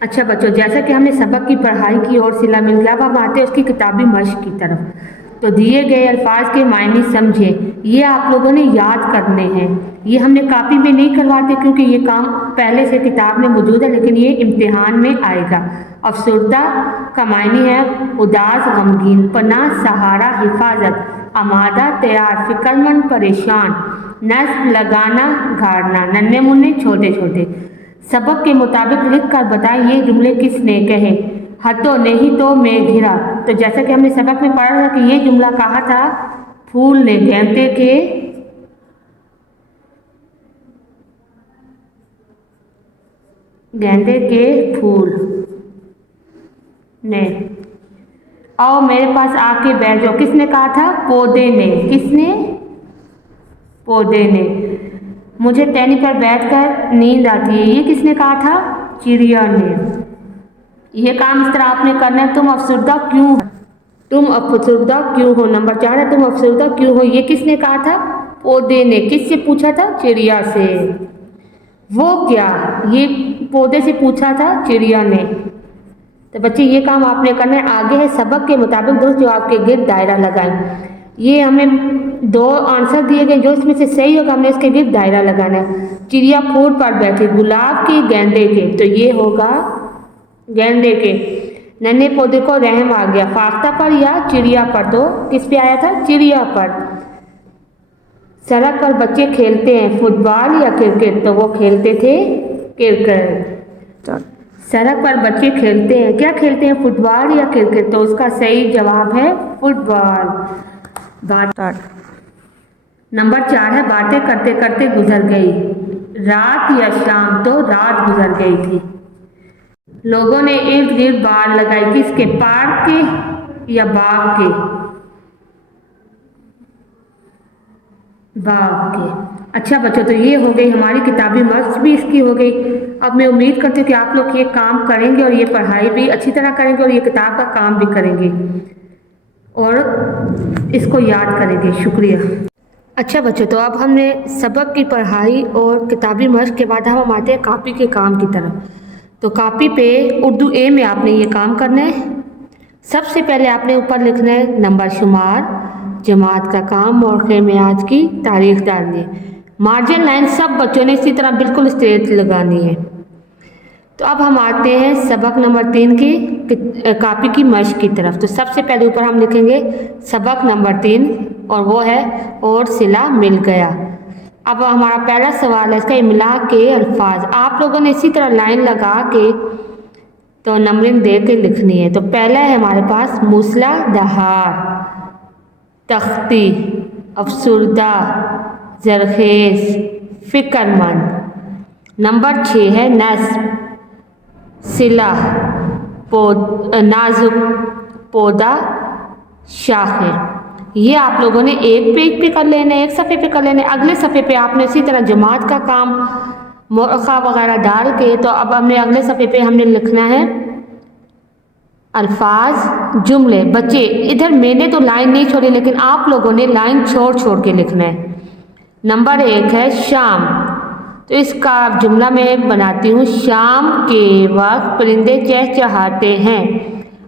अच्छा बच्चों, जैसा कि हमने सबक की पढ़ाई की और सिला मिल गया, अब हम आते हैं उसकी किताबी मश्क की तरफ। तो दिए गए अल्फाज के मायने समझें, ये आप लोगों ने याद करने हैं। ये हमने कापी में नहीं करवाते क्योंकि ये काम पहले से किताब में मौजूद है, लेकिन ये इम्तिहान में आएगा। अफसरदा का मायने है उदास, गमगीन, पनाह, सहारा, हिफाजत, आमादा, तैयार, फिक्रमंद, परेशान, नस्ब, लगाना, गाड़ना, नन्हे मुन्ने, छोटे छोटे। सबक के मुताबिक लिख कर बताएं ये जुमले किसने कहे। हतो नहीं तो मैं घिरा। तो जैसा कि हमने सबक में पढ़ा था कि ये जुमला कहा था फूल ने, गेंदे के फूल ने। आओ मेरे पास आके बैठ जाओ, किसने कहा था? पौधे ने। किसने? पौधे ने। मुझे टहनी पर बैठकर नींद आती है, ये किसने कहा था? चिड़िया ने। यह काम इस तरह आपने करना है। तुम अफसरदा क्यों हो? तुम अफसरदा क्यों हो? नंबर 4 है तुम अफसरदा क्यों हो, ये किसने कहा था? पौधे ने। किससे पूछा था? चिड़िया से। वो क्या? ये पौधे से पूछा था चिड़िया ने। तो बच्चे ये काम आपने करना है। आगे है सबक के मुताबिक दोस्त जवाब के गिर्द दायरा लगाएं। ये हमें 2 आंसर दिए गए, जो इसमें से सही होगा हमने इसके गिर्द दायरा लगाना है। चिड़िया फूल पर बैठी, गुलाब के, गेंदे के, तो ये होगा गेंदे के। नन्हे पौधे को रहम आ गया, फाख्ता पर या चिड़िया पर? तो किस पे आया था? चिड़िया पर। सड़क पर बच्चे खेलते हैं, फुटबॉल या क्रिकेट? तो वो खेलते थे क्रिकेट। सड़क पर बच्चे खेलते हैं, क्या खेलते हैं? फुटबॉल या क्रिकेट? तो उसका सही जवाब है फुटबॉल। नंबर 4 है बातें करते करते गुजर गई, रात या शाम? तो रात गुजर गई थी। लोगों ने इर्द गिर्द बाड़ लगाई, किसके? पार्क के या बाग के? बाग के। अच्छा बच्चों, तो ये हो गई हमारी किताबी मश्क भी इसकी हो गई। अब मैं उम्मीद करती हूँ कि आप लोग ये काम करेंगे और ये पढ़ाई भी अच्छी तरह करेंगे और ये किताब का काम भी करेंगे और इसको याद करेंगे। शुक्रिया। अच्छा बच्चों, तो अब हमने सबक की पढ़ाई और किताबी मश्क के बाद हम आते हैं कापी के काम की तरफ। तो कापी पे उर्दू ए में आपने ये काम करना है। सबसे पहले आपने ऊपर लिखना है नंबर शुमार, जमात का काम, मौके में आज की तारीख डालनी है। मार्जिन लाइन सब बच्चों ने इसी तरह बिल्कुल स्ट्रेट लगानी है। तो अब हम आते हैं सबक नंबर 3 की कापी की मश्क की तरफ। तो सबसे पहले ऊपर हम लिखेंगे सबक नंबर 3 और वो है और सिला मिल गया। अब हमारा पहला सवाल है इसका इमला के अल्फाज। आप लोगों ने इसी तरह लाइन लगा के तो नंबरिंग दे के लिखनी है। तो पहला है हमारे पास मूसलाधार, तख्ती, अफसरदा, जरखेज, फिक्रमंद। नंबर 6 है नस्ब, सिला, नाजुक, पौधा, शाखें। ये आप लोगों ने एक पेज पे कर लेना है, एक सफ़े पे कर लेना है। अगले सफ़े पे आपने इसी तरह जमात का काम, मोरखा वगैरह डाल के, तो अब हमने अगले सफ़े पे हमने लिखना है अल्फाज, जुमले। बच्चे इधर मैंने तो लाइन नहीं छोड़ी, लेकिन आप लोगों ने लाइन छोड़ छोड़ के लिखना है। नंबर 1 है शाम। तो इसका जुमला मैं बनाती हूँ, शाम के वक्त परिंदे चहचहाते हैं।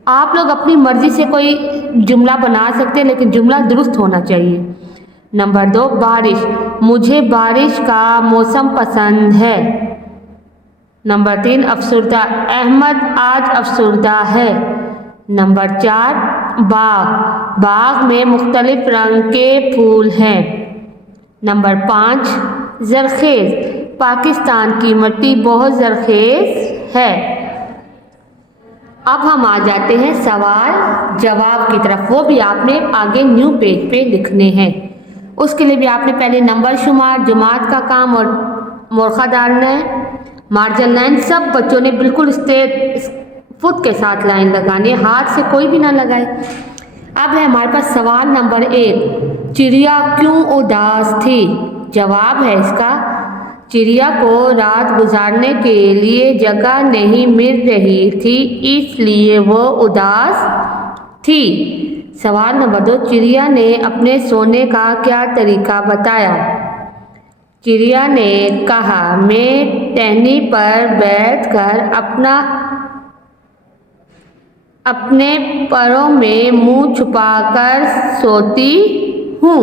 आप लोग अपनी मर्जी से कोई जुमला बना सकते हैं, लेकिन जुमला दुरुस्त होना चाहिए। नंबर 2 बारिश, मुझे बारिश का मौसम पसंद है। नंबर 3 अफसरदा, अहमद आज अफसरदा है। नंबर 4 बाग, बाग में मुख्तलिफ रंग के फूल हैं। नंबर 5 जरखेज, पाकिस्तान की मिट्टी बहुत जरखेज है। अब हम आ जाते हैं सवाल जवाब की तरफ, वो भी आपने आगे न्यू पेज पे लिखने हैं। उसके लिए भी आपने पहले नंबर शुमार, जमात का काम और मोरखा डालना है। मार्जिन लाइन सब बच्चों ने बिल्कुल स्ट्रेट फुट के साथ लाइन लगानी है, हाथ से कोई भी ना लगाए। अब है हमारे पास सवाल नंबर 1, चिड़िया क्यों उदास थी? जवाब है इसका, चिड़िया को रात गुजारने के लिए जगह नहीं मिल रही थी, इसलिए वो उदास थी। सवाल नंबर 2, चिड़िया ने अपने सोने का क्या तरीका बताया? चिड़िया ने कहा, मैं टहनी पर बैठकर अपना اپنے پروں میں منہ چھپا کر سوتی ہوں۔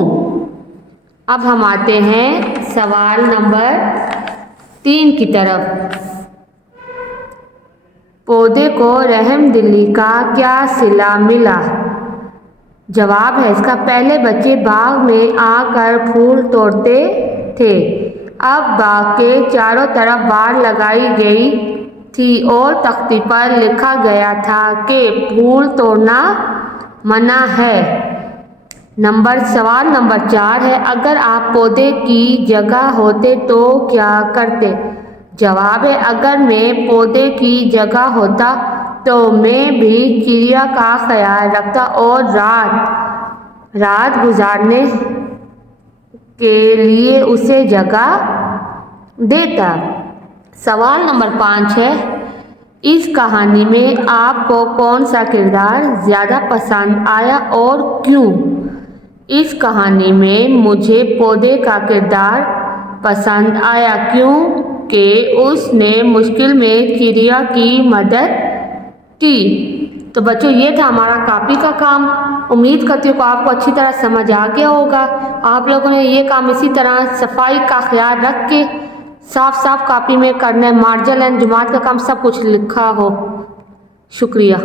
اب ہم آتے ہیں سوال نمبر 3 کی طرف۔ پودے کو رحم دلی کا کیا صلہ ملا؟ جواب ہے اس کا، پہلے بچے باغ میں آ کر پھول توڑتے تھے۔ اب باغ کے چاروں طرف بار لگائی گئی تھی اور تختی پر لکھا گیا تھا کہ پھول توڑنا منع ہے۔ سوال نمبر 4 ہے، اگر آپ پودے کی جگہ ہوتے تو کیا کرتے؟ جواب ہے، اگر میں پودے کی جگہ ہوتا تو میں بھی چڑیا کا خیال رکھتا اور رات گزارنے کے لیے اسے جگہ دیتا۔ سوال نمبر 5 ہے، اس کہانی میں آپ کو کون سا کردار زیادہ پسند آیا اور کیوں؟ اس کہانی میں مجھے پودے کا کردار پسند آیا کیونکہ اس نے مشکل میں چڑیا کی مدد کی۔ تو بچوں، یہ تھا ہمارا کاپی کا کام۔ امید کرتی ہوں کہ آپ کو اچھی طرح سمجھ آ گیا ہوگا۔ آپ لوگوں نے یہ کام اسی طرح صفائی کا خیال رکھ کے صاف کاپی میں کرنا ہے۔ مارجن اینڈ جماعت کا کام سب کچھ لکھا ہو۔ شکریہ۔